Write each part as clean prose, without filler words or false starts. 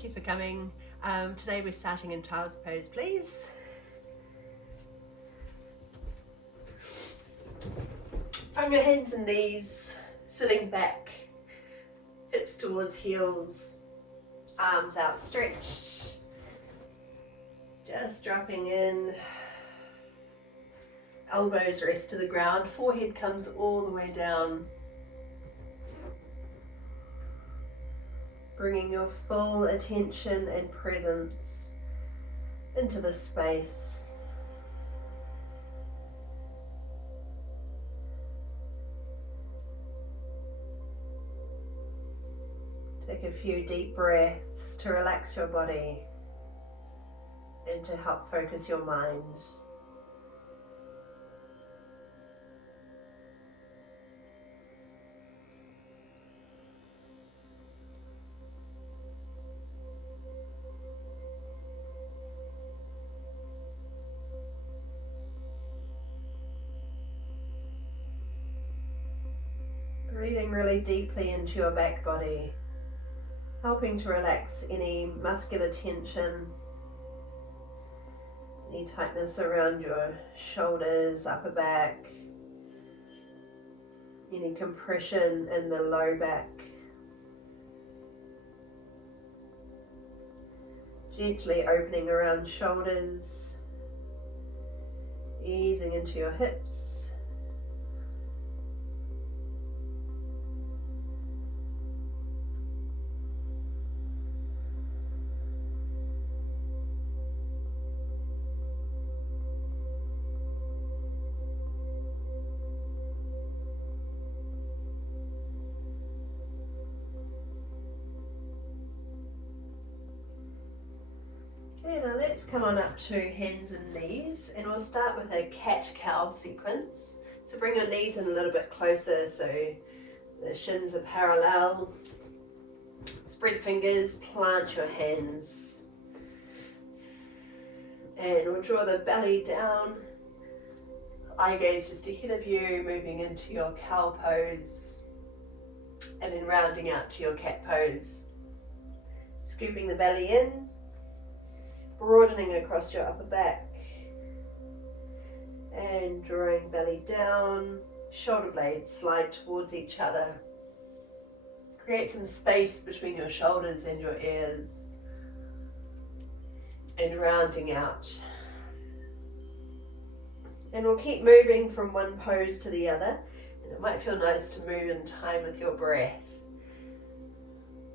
thank you for coming. Today we're starting in child's pose, please. From your hands and knees, sitting back, hips towards heels, arms outstretched, just dropping in, elbows rest to the ground, forehead comes all the way down. Bringing your full attention and presence into this space. Take a few deep breaths to relax your body and to help focus your mind. Breathing really deeply into your back body, helping to relax any muscular tension, any tightness around your shoulders, upper back, any compression in the low back. Gently opening around shoulders, easing into your hips. Okay, now let's come on up to hands and knees, and we'll start with a cat-cow sequence. So bring your knees in a little bit closer so the shins are parallel. Spread fingers, plant your hands, and we'll draw the belly down, eye gaze just ahead of you, moving into your cow pose, and then rounding out to your cat pose. Scooping the belly in, broadening across your upper back, and drawing belly down, shoulder blades slide towards each other. Create some space between your shoulders and your ears, and rounding out. And we'll keep moving from one pose to the other, and it might feel nice to move in time with your breath.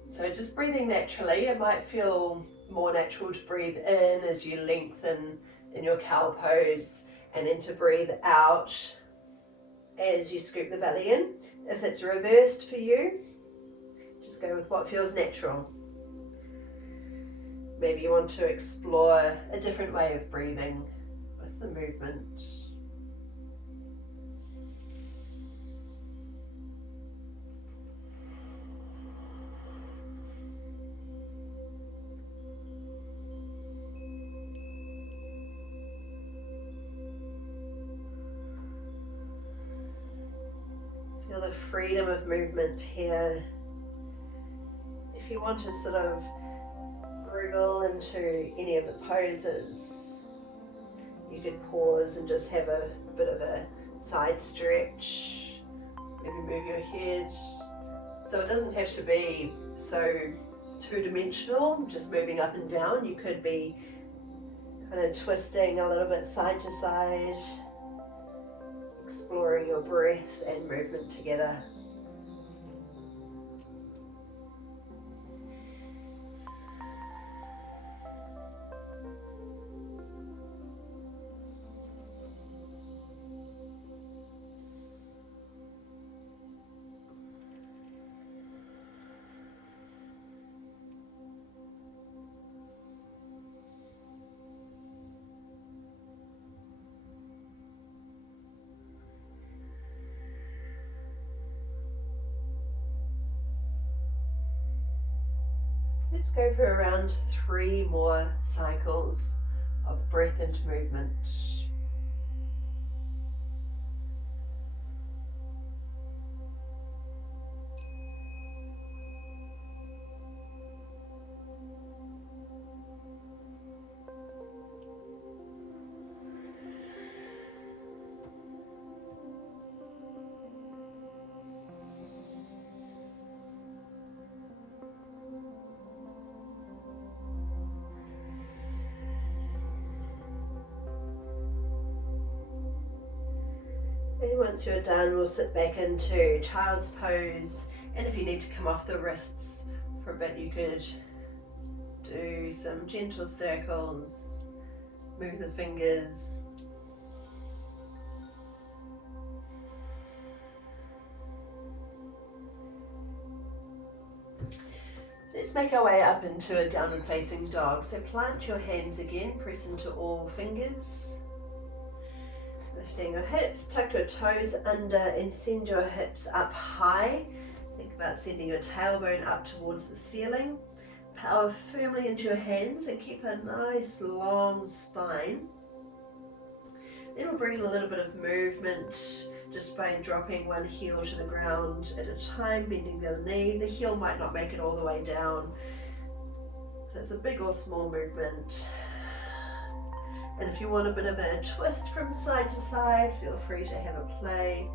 So just breathing naturally, it might feel more natural to breathe in as you lengthen in your cow pose, and then to breathe out as you scoop the belly in. If it's reversed for you, just go with what feels natural. Maybe you want to explore a different way of breathing with the movement. Feel the freedom of movement here. If you want to sort of wriggle into any of the poses, you could pause and just have a bit of a side stretch, maybe move your head. So it doesn't have to be so two-dimensional, just moving up and down. You could be kind of twisting a little bit side to side, exploring your breath and movement together. Let's go for around 3 more cycles of breath and movement. once you're done, we'll sit back into child's pose, and if you need to come off the wrists for a bit, you could do some gentle circles, move the fingers. Let's make our way up into a downward facing dog. So plant your hands again, press into all fingers. Lifting your hips, tuck your toes under and send your hips up high. Think about sending your tailbone up towards the ceiling. Power firmly into your hands and keep a nice long spine. Then we'll bring in a little bit of movement just by dropping one heel to the ground at a time, bending the knee. The heel might not make it all the way down, so it's a big or small movement. And if you want a bit of a twist from side to side, feel free to have a play.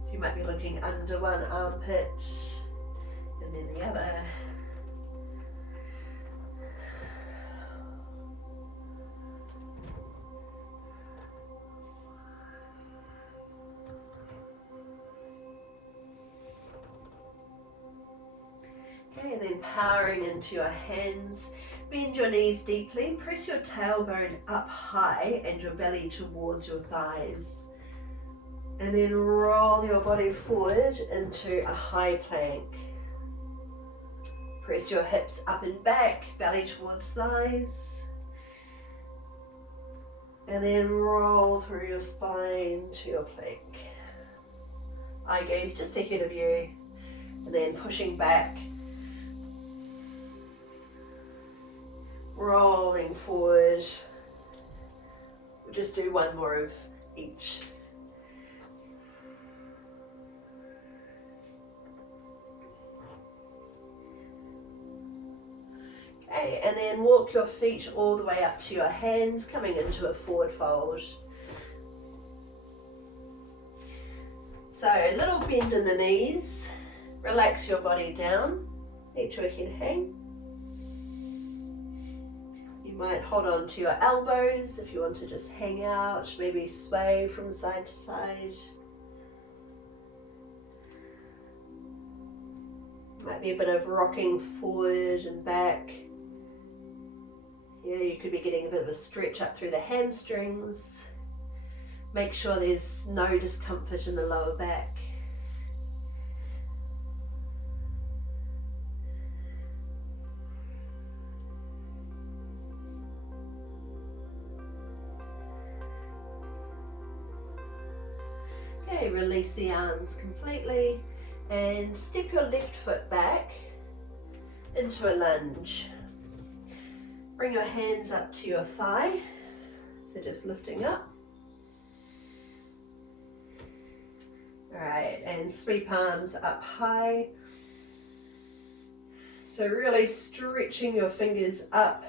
So you might be looking under one armpit and then the other. Okay, and then powering into your hands, bend your knees deeply, press your tailbone up high and your belly towards your thighs. And then roll your body forward into a high plank. Press your hips up and back, belly towards thighs. And then roll through your spine to your plank. Eye gaze just ahead of you, and then pushing back. Rolling forward. We'll just do one more of each. Okay, and then walk your feet all the way up to your hands, coming into a forward fold. So a little bend in the knees, relax your body down, let your head hang. You might hold on to your elbows if you want to just hang out, maybe sway from side to side. Might be a bit of rocking forward and back. Here you could be getting a bit of a stretch up through the hamstrings. Make sure there's no discomfort in the lower back. Okay, release the arms completely and step your left foot back into a lunge. Bring your hands up to your thigh, so just lifting up. All right, and sweep arms up high. So really stretching your fingers up,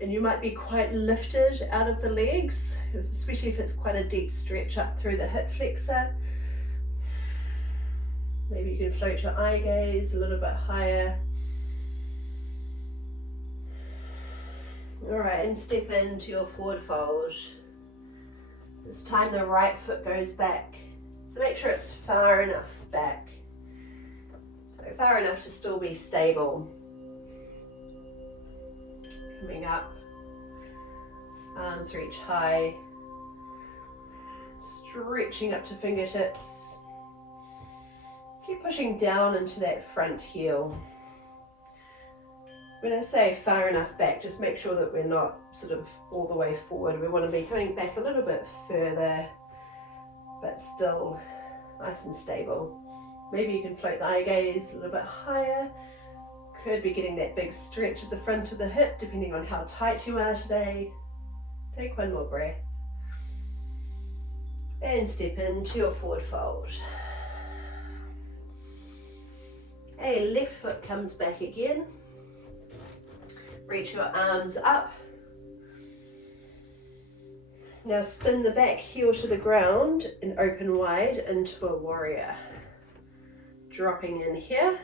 and you might be quite lifted out of the legs, especially if it's quite a deep stretch up through the hip flexor. Maybe you can float your eye gaze a little bit higher. All right, and step into your forward fold. This time the right foot goes back, so make sure it's far enough back. So far enough to still be stable. Coming up, arms reach high, stretching up to fingertips. Keep pushing down into that front heel. When I say far enough back, just make sure that we're not sort of all the way forward. We want to be coming back a little bit further, but still nice and stable. Maybe you can float the eye gaze a little bit higher. Could be getting that big stretch at the front of the hip, depending on how tight you are today. Take one more breath. And step into your forward fold. Okay, left foot comes back again. Reach your arms up. Now spin the back heel to the ground and open wide into a warrior. Dropping in here.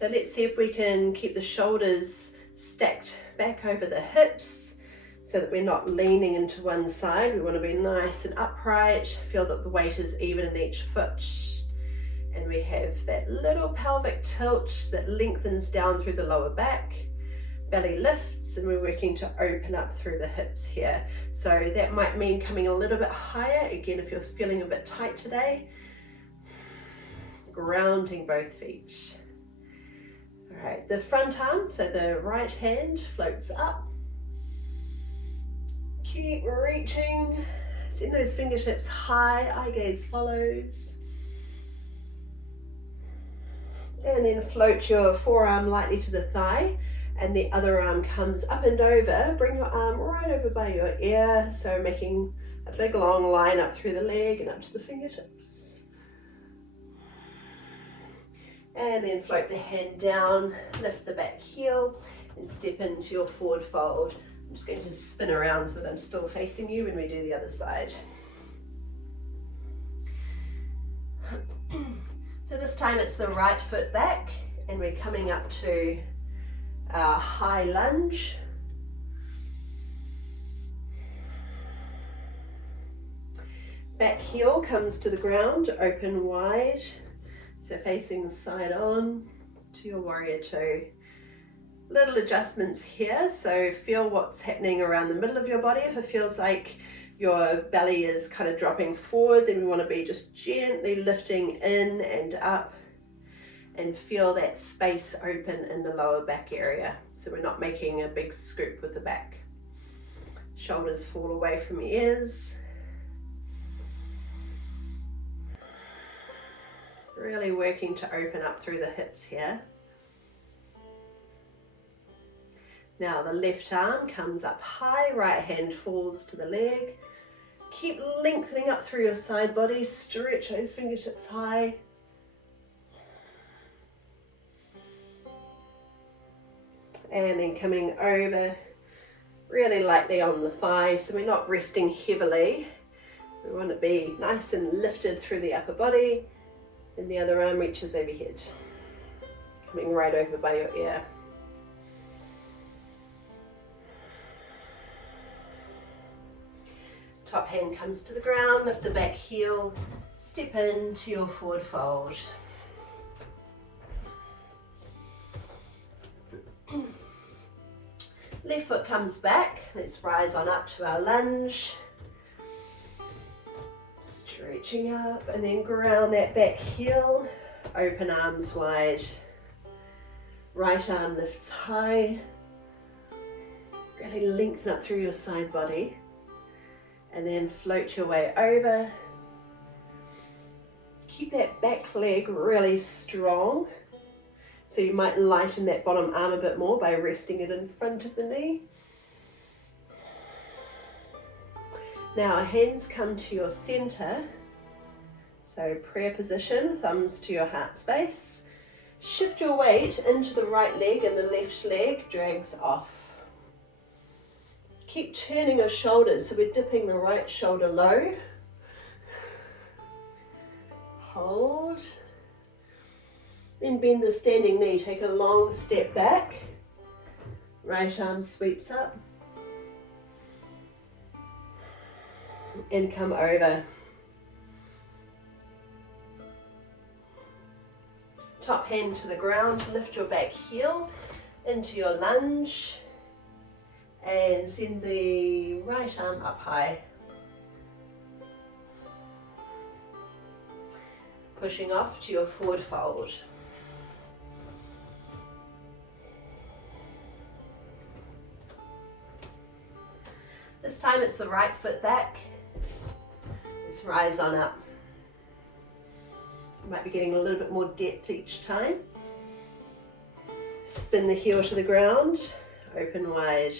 So let's see if we can keep the shoulders stacked back over the hips so that we're not leaning into one side. We want to be nice and upright, feel that the weight is even in each foot. And we have that little pelvic tilt that lengthens down through the lower back. Belly lifts and we're working to open up through the hips here. So that might mean coming a little bit higher. Again, if you're feeling a bit tight today, grounding both feet. All right, the front arm, so the right hand floats up. Keep reaching, send those fingertips high, eye gaze follows. And then float your forearm lightly to the thigh and the other arm comes up and over. Bring your arm right over by your ear, so making a big long line up through the leg and up to the fingertips. And then float the hand down, lift the back heel and step into your forward fold. I'm just going to spin around so that I'm still facing you when we do the other side. So this time it's the right foot back and we're coming up to our high lunge. Back heel comes to the ground, open wide. So facing side on to your warrior two. Little adjustments here, so feel what's happening around the middle of your body. If it feels like your belly is kind of dropping forward, then we want to be just gently lifting in and up and feel that space open in the lower back area. So we're not making a big scoop with the back. Shoulders fall away from ears. Really working to open up through the hips here. Now the left arm comes up high, right hand falls to the leg. Keep lengthening up through your side body, stretch those fingertips high. And then coming over really lightly on the thigh, so we're not resting heavily. We want to be nice and lifted through the upper body. And the other arm reaches overhead, coming right over by your ear. Top hand comes to the ground, lift the back heel, step into your forward fold. Left foot comes back, let's rise on up to our lunge. Stretching up and then ground that back heel, open arms wide. Right arm lifts high. Really lengthen up through your side body. And then float your way over. Keep that back leg really strong. So you might lighten that bottom arm a bit more by resting it in front of the knee. Now hands come to your center. So prayer position, thumbs to your heart space. Shift your weight into the right leg and the left leg drags off. Keep turning your shoulders, so we're dipping the right shoulder low. Hold. Then bend the standing knee, take a long step back. Right arm sweeps up. And come over. Top hand to the ground, lift your back heel into your lunge and send the right arm up high. Pushing off to your forward fold. This time it's the right foot back. Let's rise on up. You might be getting a little bit more depth each time. Spin the heel to the ground, open wide.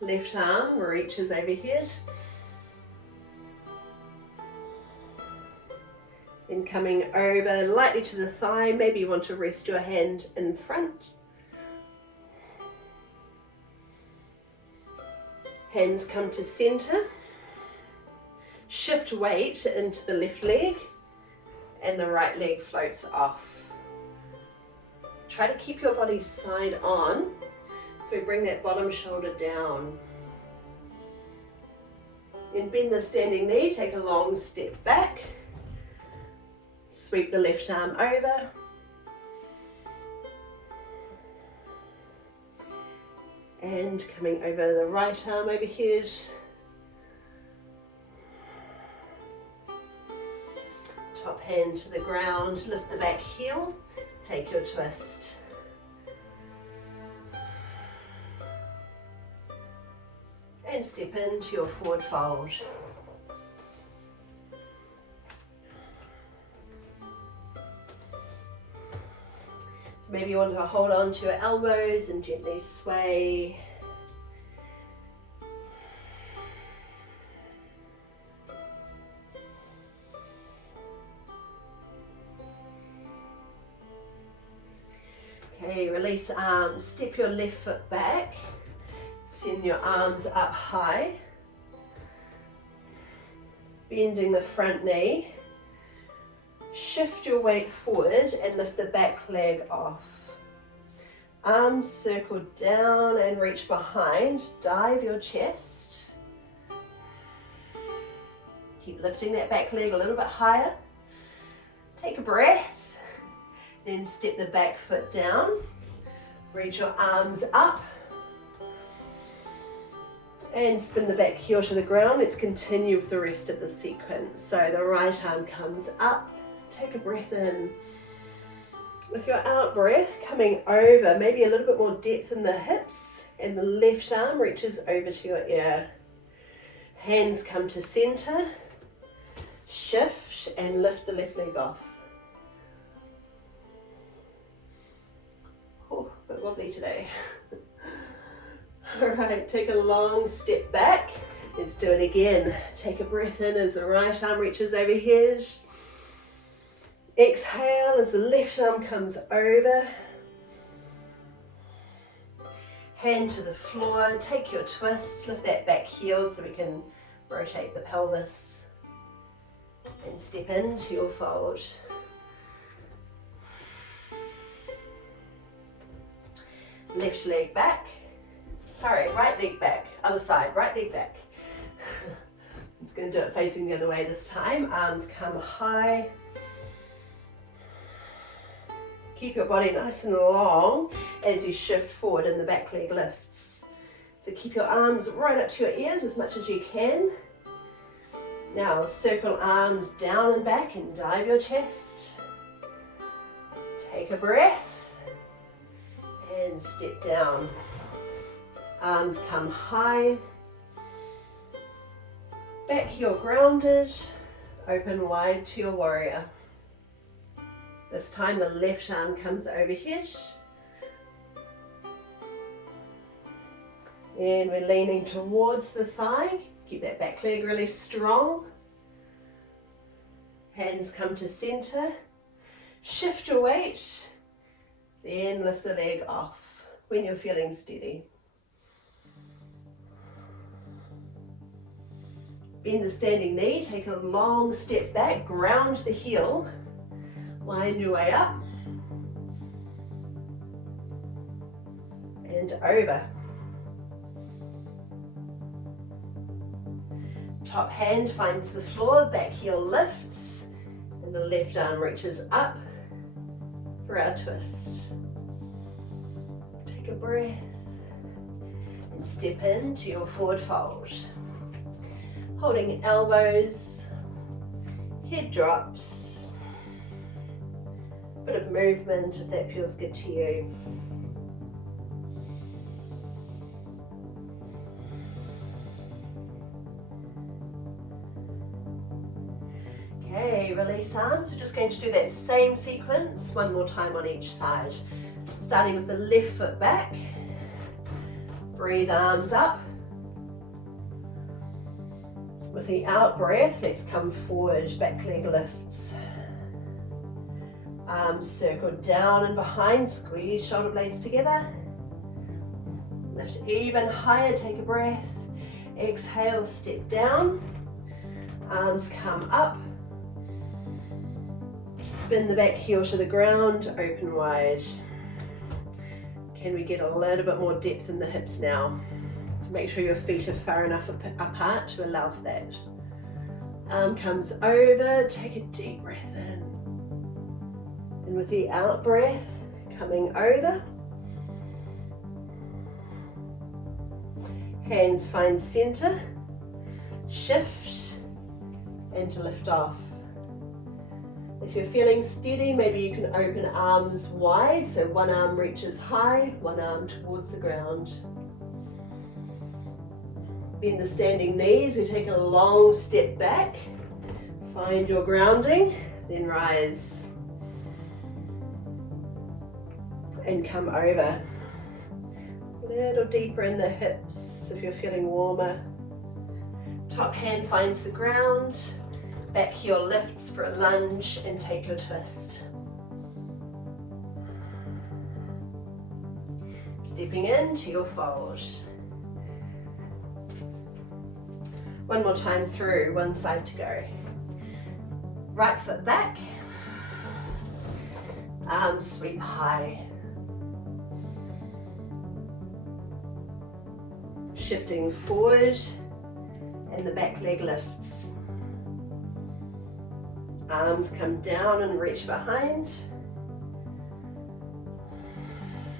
Left arm reaches overhead. Then coming over lightly to the thigh, maybe you want to rest your hand in front. Hands come to center. Shift weight into the left leg and the right leg floats off. Try to keep your body side on, so we bring that bottom shoulder down. Then bend the standing knee, take a long step back, sweep the left arm over, and coming over the right arm overhead. Top hand to the ground, lift the back heel, take your twist. And step into your forward fold. So maybe you want to hold on to your elbows and gently sway. Okay, release arms, step your left foot back. Send your arms up high, bending the front knee. Shift your weight forward and lift the back leg off. Arms circle down and reach behind. Dive your chest. Keep lifting that back leg a little bit higher. Take a breath. Then step the back foot down. Reach your arms up. And spin the back heel to the ground. Let's continue with the rest of the sequence. So the right arm comes up. Take a breath in. With your out breath coming over, maybe a little bit more depth in the hips, and the left arm reaches over to your ear. Hands come to center. Shift and lift the left leg off. Oh, a bit wobbly today. All right, take a long step back. Let's do it again. Take a breath in as the right arm reaches overhead. Exhale as the left arm comes over. Hand to the floor, take your twist, lift that back heel so we can rotate the pelvis. And step into your fold. Left leg back. Sorry, right leg back, other side, right leg back. I'm just going to do it facing the other way this time. Arms come high. Keep your body nice and long as you shift forward and the back leg lifts. So keep your arms right up to your ears as much as you can. Now circle arms down and back and dive your chest. Take a breath and step down. Arms come high, back heel grounded, open wide to your warrior. This time the left arm comes overhead. And we're leaning towards the thigh. Keep that back leg really strong. Hands come to center. Shift your weight, then lift the leg off when you're feeling steady. Bend the standing knee, take a long step back, ground the heel, wind your way up, and over. Top hand finds the floor, back heel lifts, and the left arm reaches up for our twist. Take a breath, and step into your forward fold. Holding elbows, head drops, bit of movement if that feels good to you. Okay, release arms. We're just going to do that same sequence one more time on each side. Starting with the left foot back, breathe arms up. With the out breath, let's come forward, back leg lifts. Arms circle down and behind, squeeze shoulder blades together. Lift even higher, take a breath. Exhale, step down. Arms come up. Spin the back heel to the ground, open wide. Can we get a little bit more depth in the hips now? So make sure your feet are far enough apart to allow for that. Arm comes over, take a deep breath in. And with the out breath, coming over. Hands find center, shift, and lift off. If you're feeling steady, maybe you can open arms wide, so one arm reaches high, one arm towards the ground. Bend the standing knees, we take a long step back, find your grounding, then rise. And come over. A little deeper in the hips if you're feeling warmer. Top hand finds the ground. Back heel lifts for a lunge and take your twist. Stepping into your fold. One more time through, one side to go. Right foot back. Arms sweep high. Shifting forward and the back leg lifts. Arms come down and reach behind.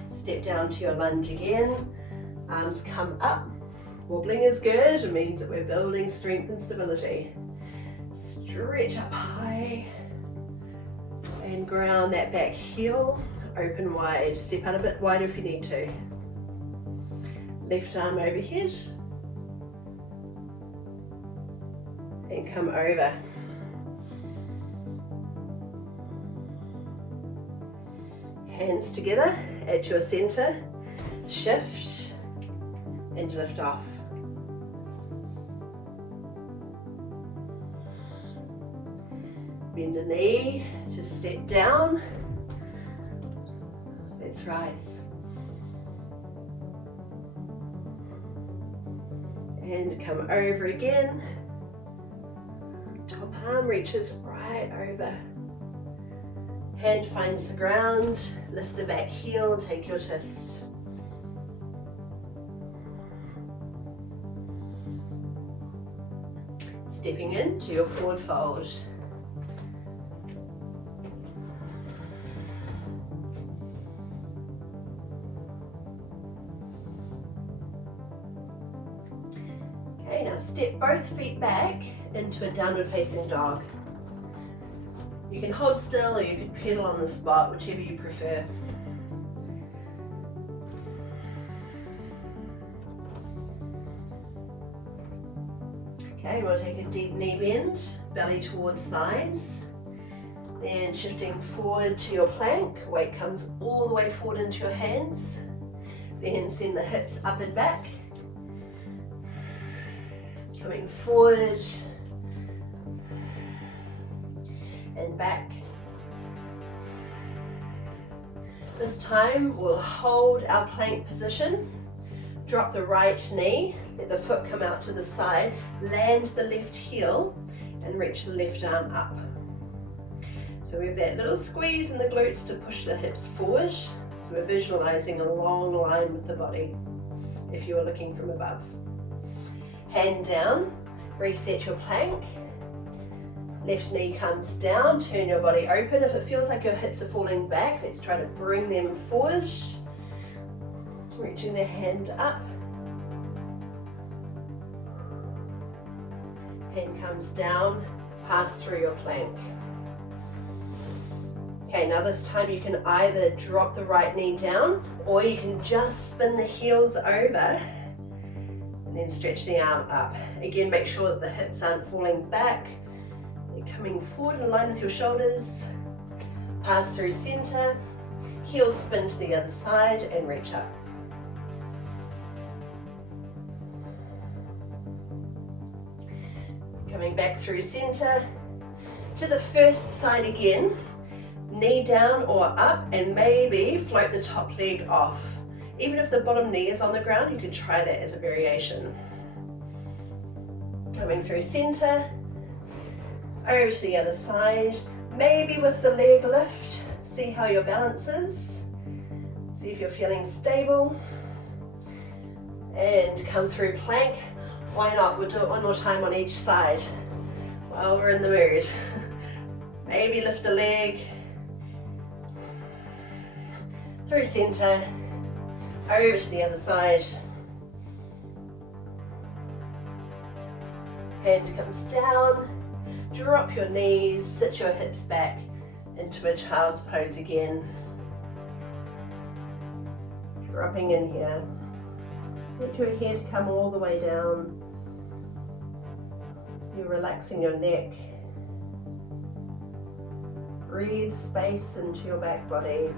Step down to your lunge again. Arms come up. Wobbling is good. It means that we're building strength and stability. Stretch up high and ground that back heel. Open wide. Step out a bit wider if you need to. Left arm overhead. And come over. Hands together at your center, shift and lift off. Bend the knee to step down. Let's rise. And come over again. Top arm reaches right over. Hand finds the ground, lift the back heel, take your twist. Stepping into your forward fold. Okay, now step both feet back into a downward facing dog. You can hold still or you can pedal on the spot, whichever you prefer. Okay, we'll take a deep knee bend, belly towards thighs. Then shifting forward to your plank, weight comes all the way forward into your hands. Then send the hips up and back. Coming forward. And back. This time we'll hold our plank position, drop the right knee, let the foot come out to the side, land the left heel and reach the left arm up. So we have that little squeeze in the glutes to push the hips forward, so we're visualizing a long line with the body if you are looking from above. Hand down, reset your plank. Left knee comes down, turn your body open. If it feels like your hips are falling back, let's try to bring them forward. Reaching the hand up. Hand comes down, pass through your plank. Okay, now this time you can either drop the right knee down or you can just spin the heels over and then stretch the arm up. Again, make sure that the hips aren't falling back. Coming forward in line with your shoulders, pass through center, heels spin to the other side and reach up. Coming back through center to the first side again, knee down or up and maybe float the top leg off. Even if the bottom knee is on the ground, you could try that as a variation. Coming through center, over to the other side. Maybe with the leg lift, see how your balance is. See if you're feeling stable. And come through plank. Why not? We'll do it one more time on each side while we're in the mood. Maybe lift the leg through center, over to the other side. Hand comes down, drop your knees, sit your hips back into a child's pose again. Dropping in here. Let your head come all the way down. So you're relaxing your neck. Breathe space into your back body.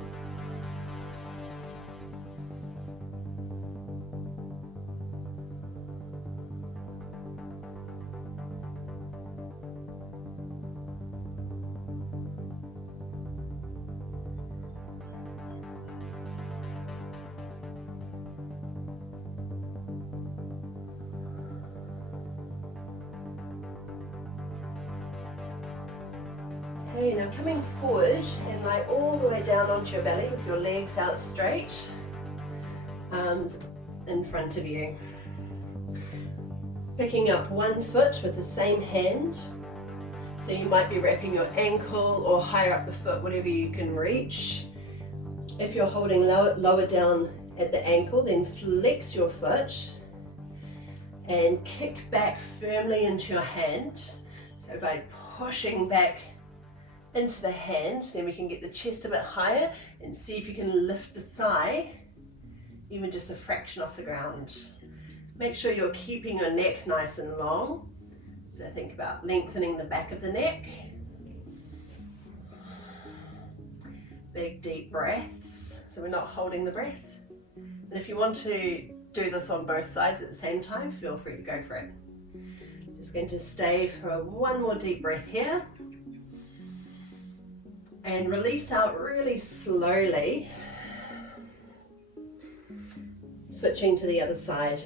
Okay, now coming forward and lie all the way down onto your belly with your legs out straight, arms in front of you. Picking up one foot with the same hand, so you might be wrapping your ankle or higher up the foot, whatever you can reach. If you're holding lower down at the ankle, then flex your foot and kick back firmly into your hand. So by pushing back into the hand, then we can get the chest a bit higher and see if you can lift the thigh even just a fraction off the ground. Make sure you're keeping your neck nice and long. So think about lengthening the back of the neck. Big deep breaths, so we're not holding the breath. And if you want to do this on both sides at the same time, feel free to go for it. Just going to stay for one more deep breath here. And release out really slowly. Switching to the other side.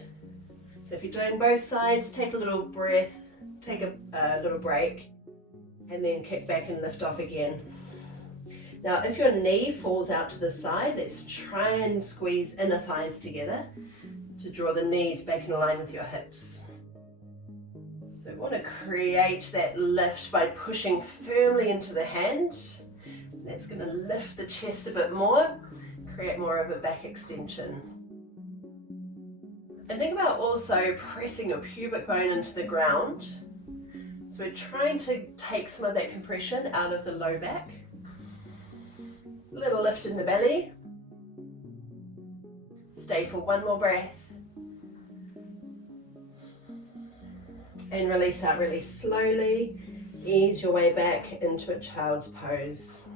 So if you're doing both sides, take a little breath, take a little break, and then kick back and lift off again. Now, if your knee falls out to the side, let's try and squeeze inner thighs together to draw the knees back in line with your hips. So we want to create that lift by pushing firmly into the hand. That's going to lift the chest a bit more, create more of a back extension. And think about also pressing your pubic bone into the ground. So we're trying to take some of that compression out of the low back. Little lift in the belly. Stay for one more breath. And release out really slowly. Ease your way back into a child's pose.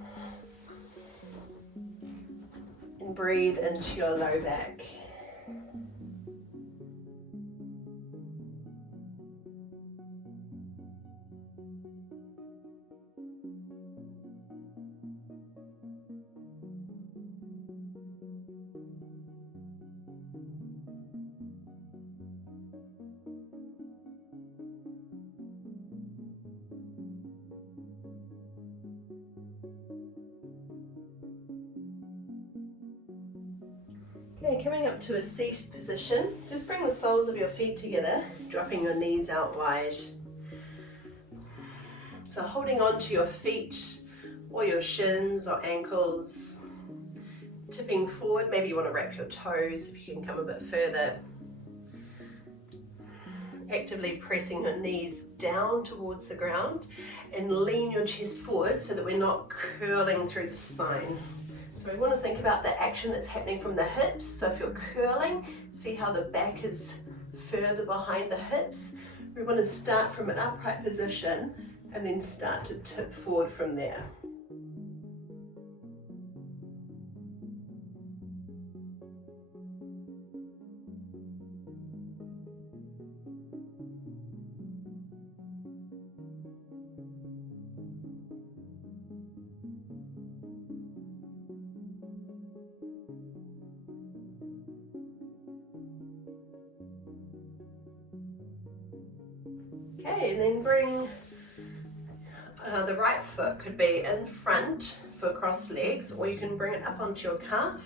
And breathe into your low back. Okay, coming up to a seated position, just bring the soles of your feet together, dropping your knees out wide. So holding on to your feet or your shins or ankles, tipping forward, maybe you want to wrap your toes if you can come a bit further. Actively pressing your knees down towards the ground and lean your chest forward so that we're not curling through the spine. So we want to think about the action that's happening from the hips. So if you're curling, see how the back is further behind the hips. We want to start from an upright position and then start to tip forward from there. Okay, and then bring The right foot could be in front for crossed legs, or you can bring it up onto your calf.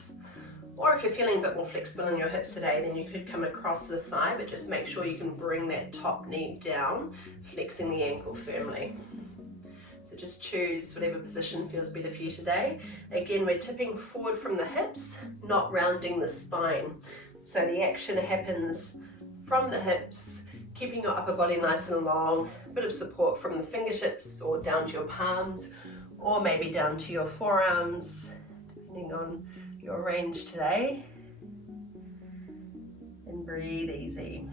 Or if you're feeling a bit more flexible in your hips today, then you could come across the thigh, but just make sure you can bring that top knee down, flexing the ankle firmly. So just choose whatever position feels better for you today. Again, we're tipping forward from the hips, not rounding the spine. So the action happens from the hips, keeping your upper body nice and long, a bit of support from the fingertips or down to your palms, or maybe down to your forearms, depending on your range today. And breathe easy.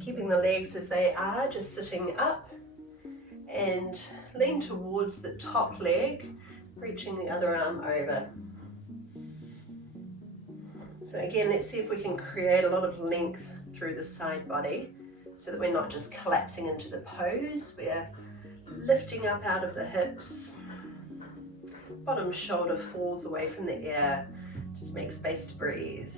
Keeping the legs as they are, just sitting up, and lean towards the top leg, reaching the other arm over. So again, let's see if we can create a lot of length through the side body so that we're not just collapsing into the pose, we're lifting up out of the hips, bottom shoulder falls away from the ear, just make space to breathe.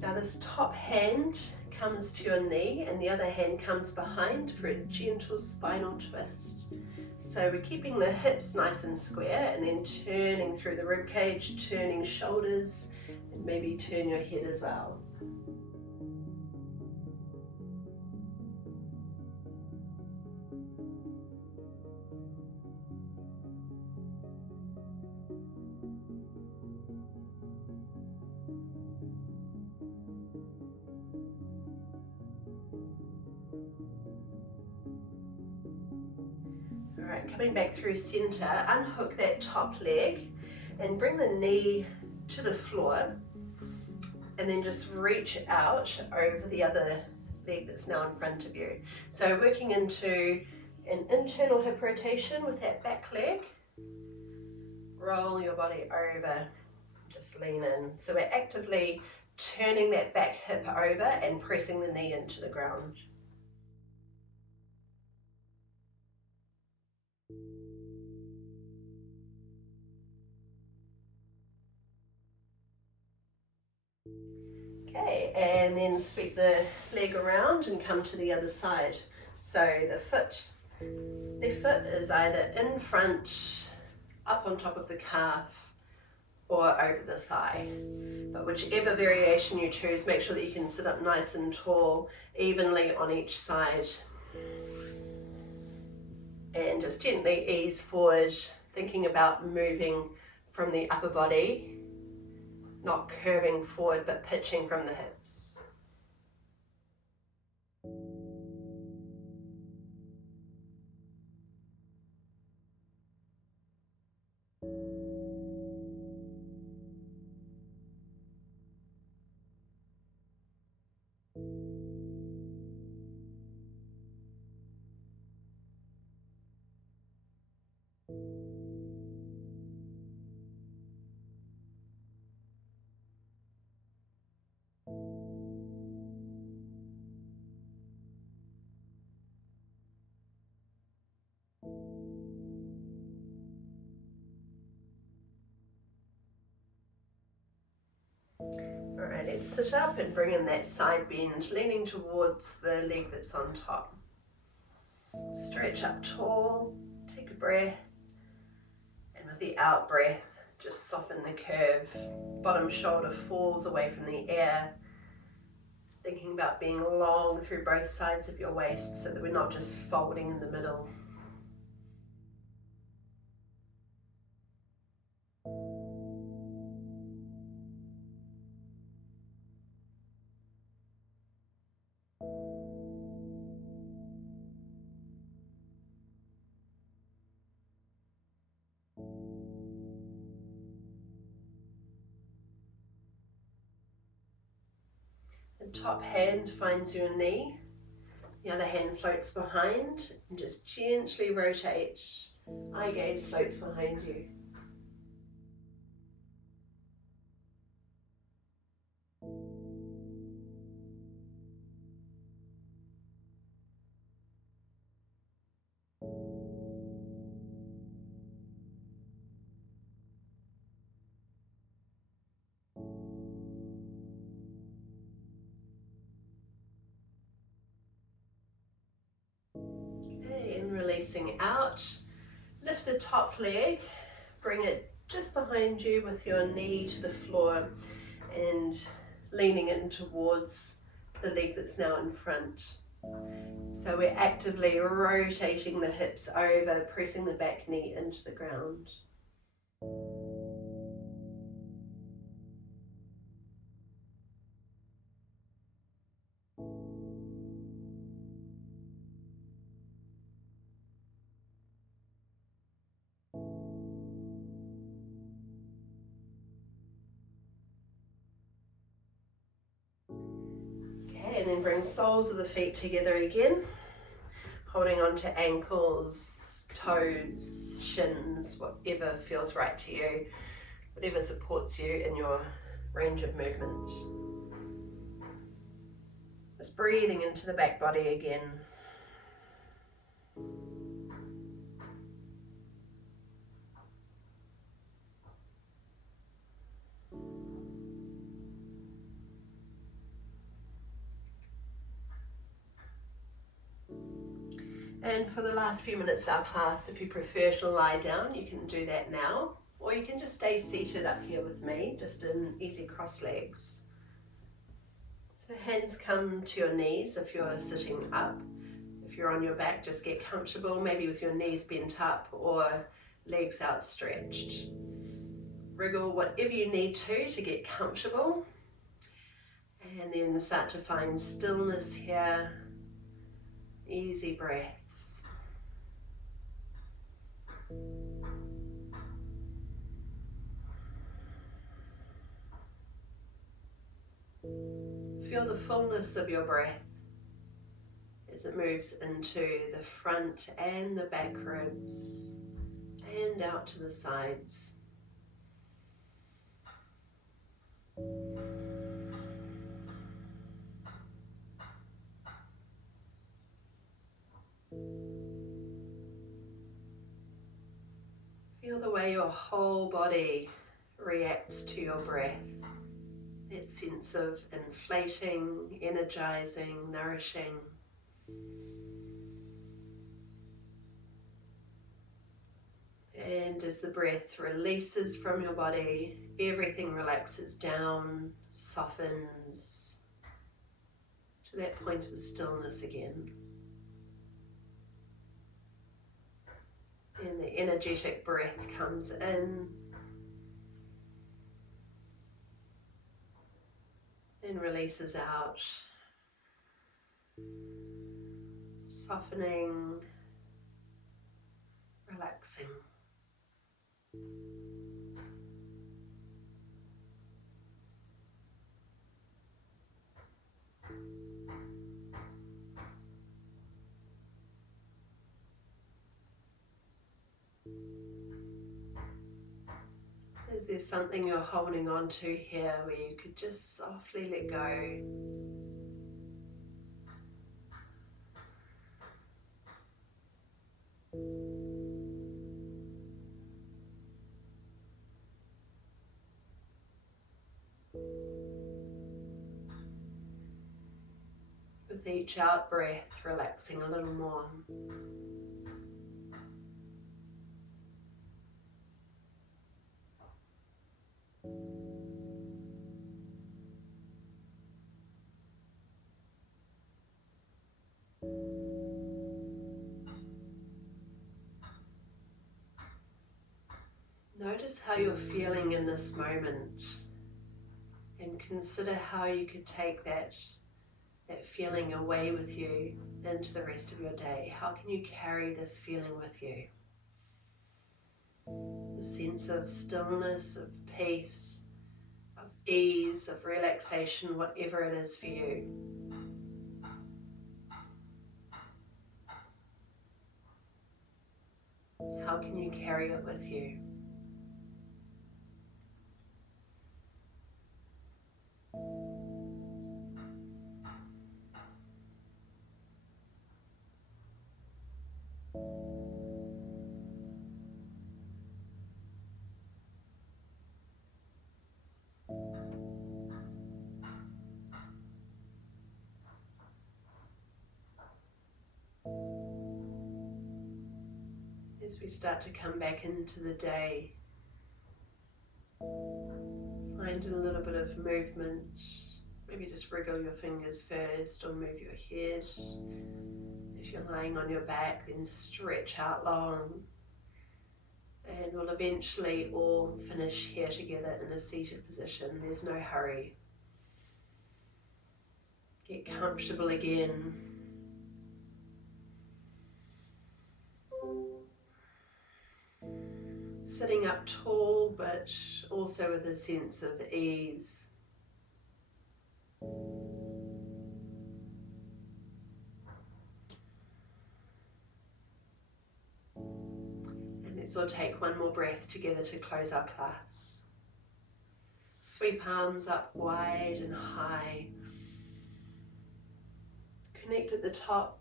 Now this top hand comes to your knee and the other hand comes behind for a gentle spinal twist. So we're keeping the hips nice and square and then turning through the rib cage, turning shoulders, and maybe turn your head as well. Alright, coming back through center, unhook that top leg and bring the knee to the floor and then just reach out over the other leg that's now in front of you. So working into an internal hip rotation with that back leg. Roll your body over, just lean in. So we're actively turning that back hip over and pressing the knee into the ground. Okay, and then sweep the leg around and come to the other side. So the left foot is either in front, up on top of the calf, or over the thigh. But whichever variation you choose, make sure that you can sit up nice and tall, evenly on each side. And just gently ease forward, thinking about moving from the upper body, not curving forward, but pitching from the hips. Alright, let's sit up and bring in that side bend, leaning towards the leg that's on top. Stretch up tall, take a breath, and with the out breath, just soften the curve. Bottom shoulder falls away from the ear. Thinking about being long through both sides of your waist so that we're not just folding in the middle. The top hand finds your knee, the other hand floats behind, and just gently rotate. Eye gaze floats behind you. Okay, and releasing out. Lift the top leg, bring it just behind you with your knee to the floor and leaning in towards the leg that's now in front. So we're actively rotating the hips over, pressing the back knee into the ground. Okay, and then bring soles of the feet together again, holding on to ankles, toes, shins, whatever feels right to you, whatever supports you in your range of movement. Just breathing into the back body again. And for the last few minutes of our class, if you prefer to lie down, you can do that now, or you can just stay seated up here with me, just in easy cross legs. So hands come to your knees if you're sitting up. If you're on your back, just get comfortable, maybe with your knees bent up or legs outstretched. Wriggle whatever you need to get comfortable, and then start to find stillness here, easy breaths. Feel the fullness of your breath as it moves into the front and the back ribs and out to the sides. Feel the way your whole body reacts to your breath. That sense of inflating, energizing, nourishing. And as the breath releases from your body, everything relaxes down, softens to that point of stillness again. And the energetic breath comes in and releases out, softening, relaxing. Is there something you're holding on to here where you could just softly let go? With each out breath, relaxing a little more. Notice how you're feeling in this moment and consider how you could take that feeling away with you into the rest of your day. How can you carry this feeling with you? The sense of stillness, of peace, of ease, of relaxation, whatever it is for you. How can you carry it with you? As we start to come back into the day, find a little bit of movement. Maybe just wriggle your fingers first or move your head. If you're lying on your back, then stretch out long. And we'll eventually all finish here together in a seated position. There's no hurry. Get comfortable again. Sitting up tall, but also with a sense of ease. And let's all take one more breath together to close our class. Sweep arms up wide and high. Connect at the top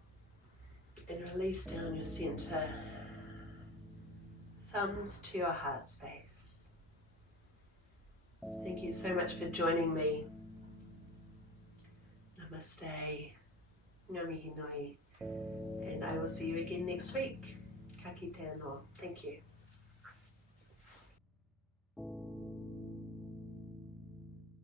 and release down your center. Thumbs to your heart space. Thank you so much for joining me. Namaste. Ngā mihi nui. And I will see you again next week. Ka kite anō. Thank you.